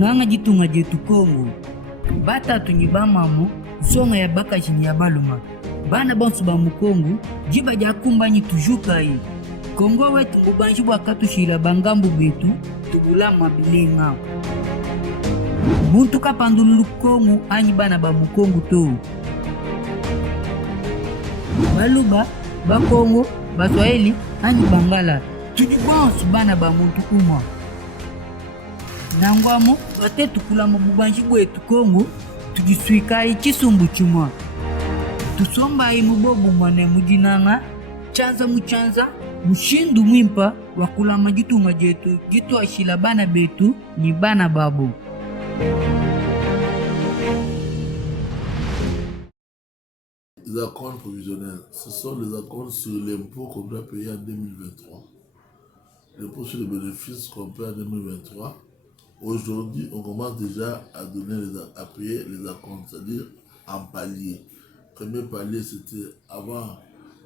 tunanga jitunga jetu Kongo. Batatu ni bamamu, songa ya bakaji ni ya baluma. Bana bonsu ba mukongo, jiba jakumbanyi tujuka yi. Kongo wetu ubanji wakatushila bangambu betu, tubulama bilenga. Muntu kapandululu Kongo anyi bana ba mukongo to. Baluba, bakongo, baswahili, anyi bangala. Tujibansu bana ba muntu umwa. Nangwamo, bate tukula mububanji bwetu Kongo, tujiswika ichisumbu chumwa. Tusomba imubobu mwane mujinanga, chanza muchanza, mushindu mwimpa, wakula majitunga jetu, gitu ashila bana betu, ni bana babu. Les accords provisionnels, ce sont les accords sur l'impôt qu'on doit payer en 2023. L'impôt sur les bénéfices qu'on paye en 2023. Aujourd'hui, on commence déjà à payer les accords, c'est-à-dire en palier. Premier palier, c'était avant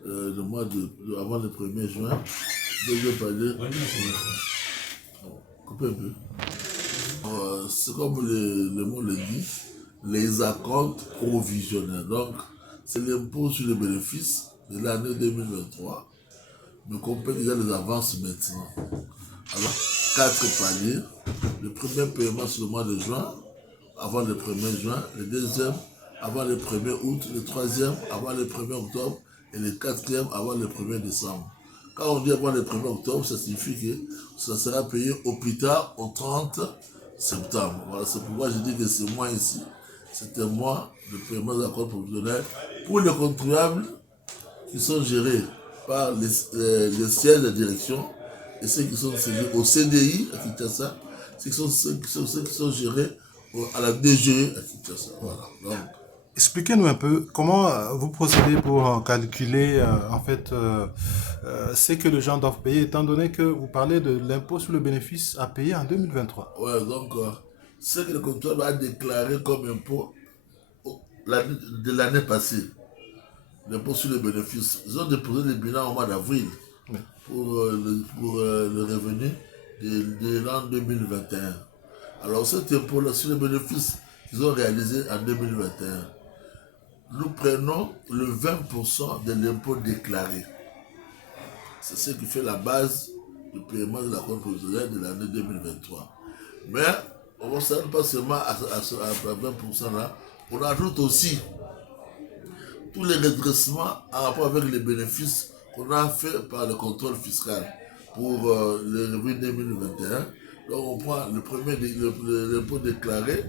avant le 1er juin. Deuxième palier. Coupez un peu. C'est comme le mot le dit, les accords provisionnels. Donc, c'est l'impôt sur les bénéfices de l'année 2023, mais qu'on paie déjà les avances maintenant. Alors, 4 paliers. Le premier paiement sur le mois de juin, avant le 1er juin. Le deuxième, avant le 1er août. Le troisième, avant le 1er octobre. Et le quatrième, avant le 1er décembre. Quand on dit avant le 1er octobre, ça signifie que ça sera payé au plus tard au 30 septembre. Voilà, c'est pourquoi je dis que ce mois ici, c'est un mois de paiement d'accords provisionnels pour les contribuables qui sont gérés par les sièges de direction et ceux qui sont gérés au CDI à Kinshasa, ceux qui sont gérés à la DGE à Kinshasa. Voilà. Donc, expliquez-nous un peu comment vous procédez pour calculer ce que les gens doivent payer, étant donné que vous parlez de l'impôt sur le bénéfice à payer en 2023. Ouais, donc ce que le contribuable a déclaré comme impôt de l'année passée, l'impôt sur le bénéfice, ils ont déposé le bilan au mois d'avril pour le revenu de l'an 2021. Alors cet impôt-là sur le bénéfice qu'ils ont réalisé en 2021, nous prenons le 20% de l'impôt déclaré. C'est ce qui fait la base du paiement de la compte provisionnelle de l'année 2023. Mais on ne s'arrête pas seulement à 20% là, on ajoute aussi tous les redressements en rapport avec les bénéfices qu'on a fait par le contrôle fiscal pour le revenu 2021. Donc on prend l'impôt déclaré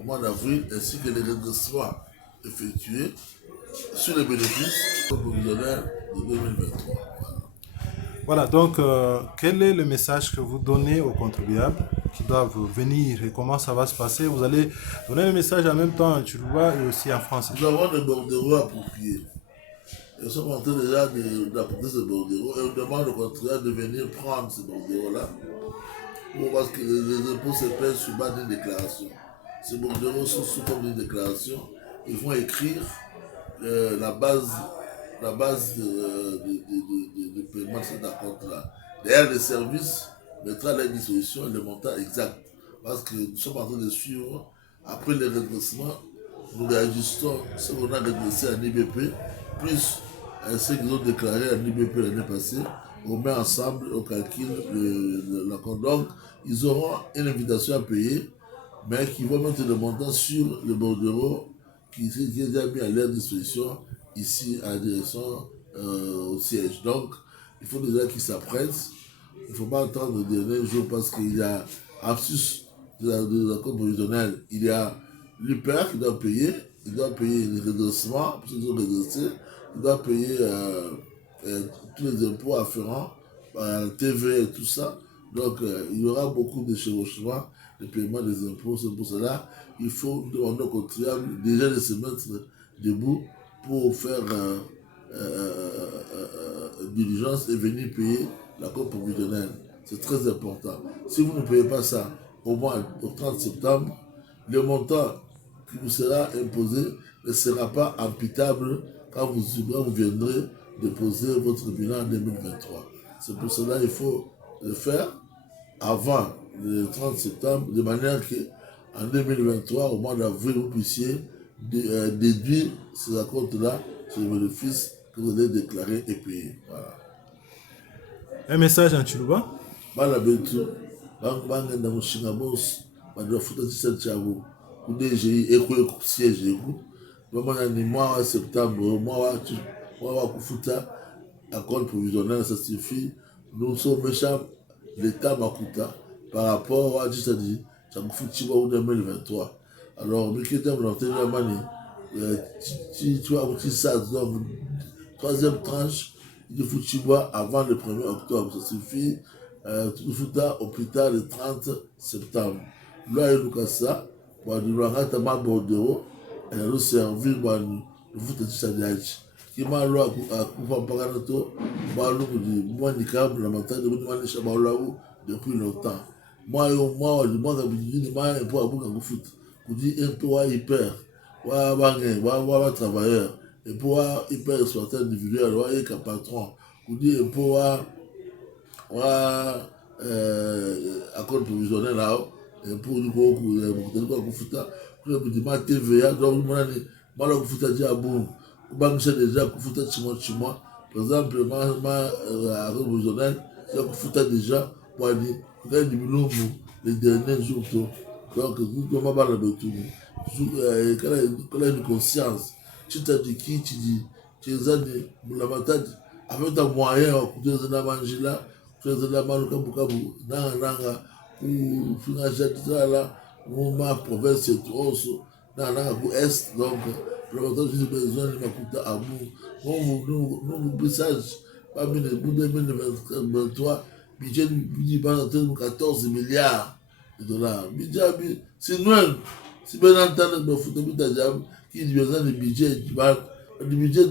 au mois d'avril ainsi que les redressements effectués sur les bénéfices provisionnels de 2023. Voilà, donc quel est le message que vous donnez aux contribuables qui doivent venir et comment ça va se passer? Vous allez donner le message en même temps en Tshilwa et aussi en français. Nous avons des bordereaux appropriés. Nous sommes en train déjà d'apporter ces bordereaux et on demande aux contribuables de venir prendre ces bordereaux-là parce que les impôts se paient sur base d'une déclaration. Ces bordereaux sont sous forme d'une déclaration. Ils vont écrire la base de paiement de cet acompte-là. D'ailleurs, les services mettra à leur disposition le montant exact. Parce que nous sommes en train de suivre, après les redressements, nous réajustons ce qu'on a redressé en IBP, plus ce qu'ils ont déclaré en IBP l'année passée. On met ensemble, on calcule la compte. Donc, ils auront une invitation à payer, mais qui vont mettre le montant sur le bordereau qui est déjà mis à leur disposition ici à la direction au siège. Donc, il faut déjà qu'ils s'apprêtent. Il ne faut pas attendre le dernier jour parce qu'il y a, en plus de l'accord provisionnel, il y a l'UPER qui doit payer. Il doit payer les redressements, parce qu'ils ont redressé. Il doit payer tous les impôts afférents, TV et tout ça. Donc, il y aura beaucoup de chevauchements, de paiement des impôts. C'est pour cela il faut demander aux contribuables déjà de se mettre debout pour faire diligence et venir payer l'accord provisionnel. C'est très important. Si vous ne payez pas ça au 30 septembre, le montant qui vous sera imposé ne sera pas imputable quand vous viendrez déposer votre bilan en 2023. C'est pour cela qu'il faut le faire avant le 30 septembre, de manière que en 2023, au mois d'avril, vous puissiez déduire ces acomptes-là sur les bénéfices que vous avez déclarés et payés. Voilà. Un message en Chiluba? Bala betu, bangenda mushinga boss, badofuta tisa chabo, kudeje eko siège eko. Bamana ni mois de septembre, mois wa kufuta accord provisionnaire, ça suffit. Nous sommes méchants, l'État Makuta, par rapport à juste dit, ça me fout en 2023. Alors, mais qui est dans la manie, tu as outil ça, donc, troisième tranche, il faut avant le 1er octobre, ça suffit. Tu fous au plus tard le 30 septembre. Là, il y a ça, nous avons Bordeaux, et nous servir, nous foutre tout ça qui m'a lu à couper Paganato, moi, ni câble, la montagne de Boudouane Chabaolaou depuis longtemps. Moi, quand je dis, moi, un peu à bout à foot, je dis un peu à hyper, à travailleur, un peu à hyper exploité individuel, à patron, je dis un peu à accord provisionnaire là, un peu du coup, je dis, ma TVA, donc, moi, je suis déjà bon. Banque déjà kufuta chimwa par exemple ma provisionnaire ya kufuta déjà pour dire quand du bilombo les derniers jours donc tout ma bala de tout quand une conscience tu t'as dit qui tu dis tu es allé la matade avec un moyen de te manger là tu es allé maluka bukabu nanga ou financier là ma province c'est trop nanga ku est donc le j'ai besoin de m'écouter à bout. Nous, message, parmi les bouts de 2023, budget du 14 milliards de dollars. C'est noir. Si bien entendu, le foot qui dit besoin de budget, du budget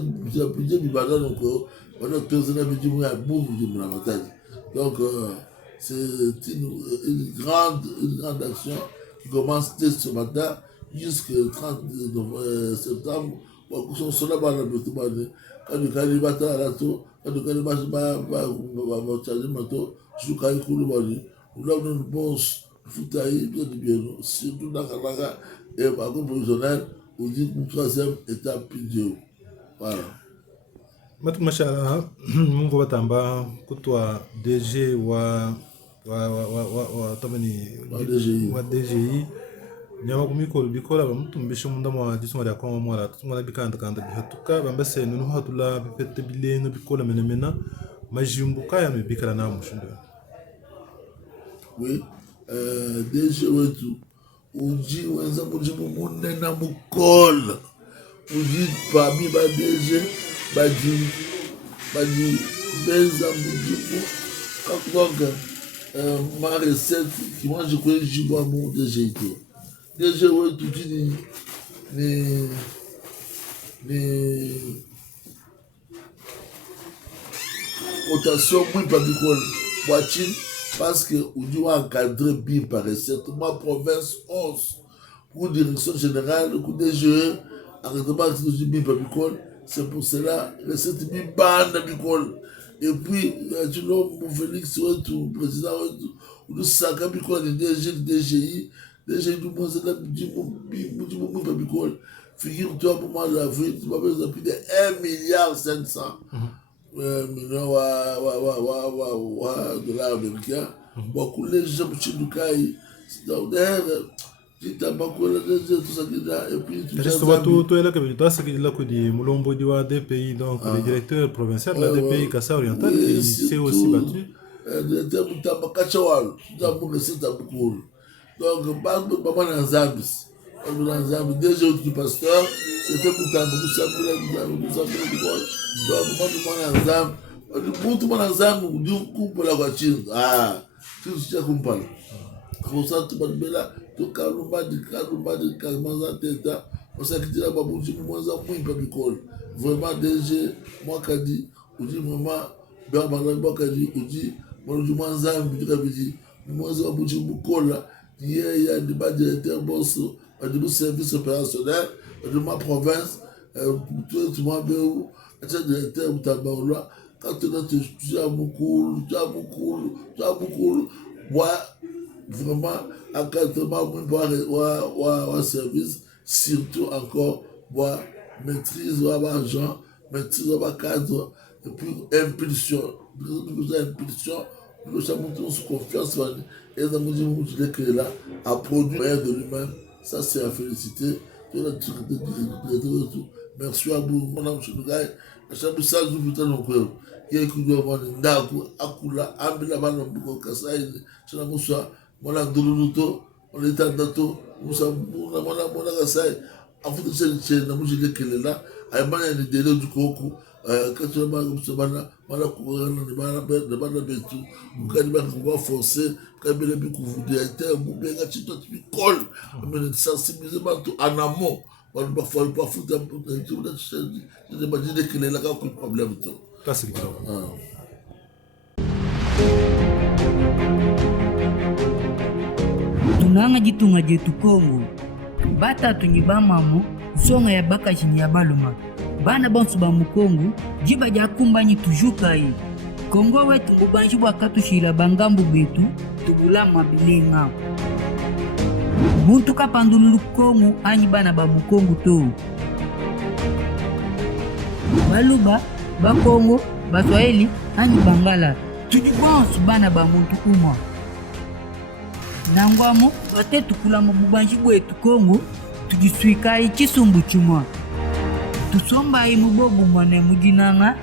du badon encore, on a besoin de budget à bout de la bataille. Donc, c'est une grande action qui commence dès ce matin. Jusqu'au 30 septembre, on se l'a barré de tout le monde. Quand le calibata à la tour, quand le calibata va charger ma tour, je suis quand il coule le body. Nous avons une bosse, foutaille, bien de bien. Surtout dans la raga, et par contre, provisionnaire, on dit que la troisième étape, puis voilà. Matu mashallah, Mungu batamba kutwa DG wa tamani wa DGI. Nyama kumiko bikola bamutu mbisho munda mwa disuma ya kwa mwa tumana bikanda kanda bihatuka bambase nunu hatula bipete bileno bikola menemena majimbuka ya mebikala na mushindo. Oui, DG wetu uji wenza mujibu munena mukola uji parmi ba DG badi benza mujibu donc ma recette qui moi je connais jibo mon DG tout. Déjà, ouais, tout dit les rotations moins pas du parce que on doit encadrer bien par recette. Ma province 11 pour direction générale, le coup des jeux, arrêtement de bien par c'est pour cela recette bien bande bicole. Et puis, tu vois, mon Félix, tout président, ou le sac à bicole, le DGI. Déjà, tout le monde s'est dit, figure-toi pour moi, l'Afrique, tu vas besoin de plus de 1,5 milliard millions de dollars américains. Beaucoup de gens qui sont derrière, tu t'as pas tout ça qui est là, et puis tu es là, tu as ce qui est là, que Moulombo Diwa DPI, donc le directeur provincial de la DPI Kassa Oriental, qui s'est aussi battu. Le directeur Kachawal, tu as beaucoup de ça, tu as beaucoup. Donc, pas dans Zambie. Dans Zambie, déjà, du pasteur, c'était pour t'en beaucoup ça, donc, moi, tout le monde en Zambie, du coup, pour la voiture. Ah, tout ce que tu parles. Comme ça, tout le monde est là, tout le monde est là, on s'est quitté là-bas, on dit, moi, ça, moi, pas d'école. Vraiment, déjà, moi, qui dit, on dit, maman, bien, moi, qui dit, on dit, moi, en Zambie, tu as dit, moi, ça, on dit, là. Il y a des directeurs boss du service opérationnel de ma province, tout le monde est directeur de Tabaoula. Quand tu as beaucoup, vraiment encadrement wa service, surtout encore maîtrise agent, maîtrise cadre, et puis impulsion, nous sommes sous confiance et nous avons dit que là a produit de lui-même. Ça c'est à féliciter. Merci à vous, mon âme, à chaque fois que vous êtes encore. Il y a un ndaku akula ambila bana mbuko kasai chana muswa mona nduluto on est tandato musa mona kasai afuta chenche na mujile kelela ay bana ni dele du koku kato bana betu mukani ba kuba forcer kabele bi kuvude ete mubenga chito tipicol mais sensibiliser bantu en amont on va faire pas foutre de imaginer kelela ka ku problème to. Tunanga jitunga jetu Kongo batatu nyi bamamu songa ya bakashi ni ya baluma bana bonsu ba mukongo jiba jakumbanyi tujukai Kongo wetu mubanji bwakatushila bangambu betu tubulama bilenga muntu kapandululu Kongo anyi bana ba mukongo to baluba bakongo baswahili anyi bangala tudibonsu bana ba muntu umwa nangwamo bate tukula mubanji bwetu Kongo tujiswika chisumbu chumwa tusomba mubobu mwane mujinanga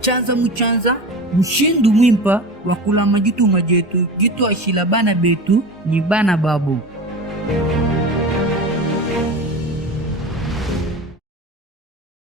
chanza muchanza mushindu mwimpa wakula majitunga jetu jitu ashila bana betu ni bana babu.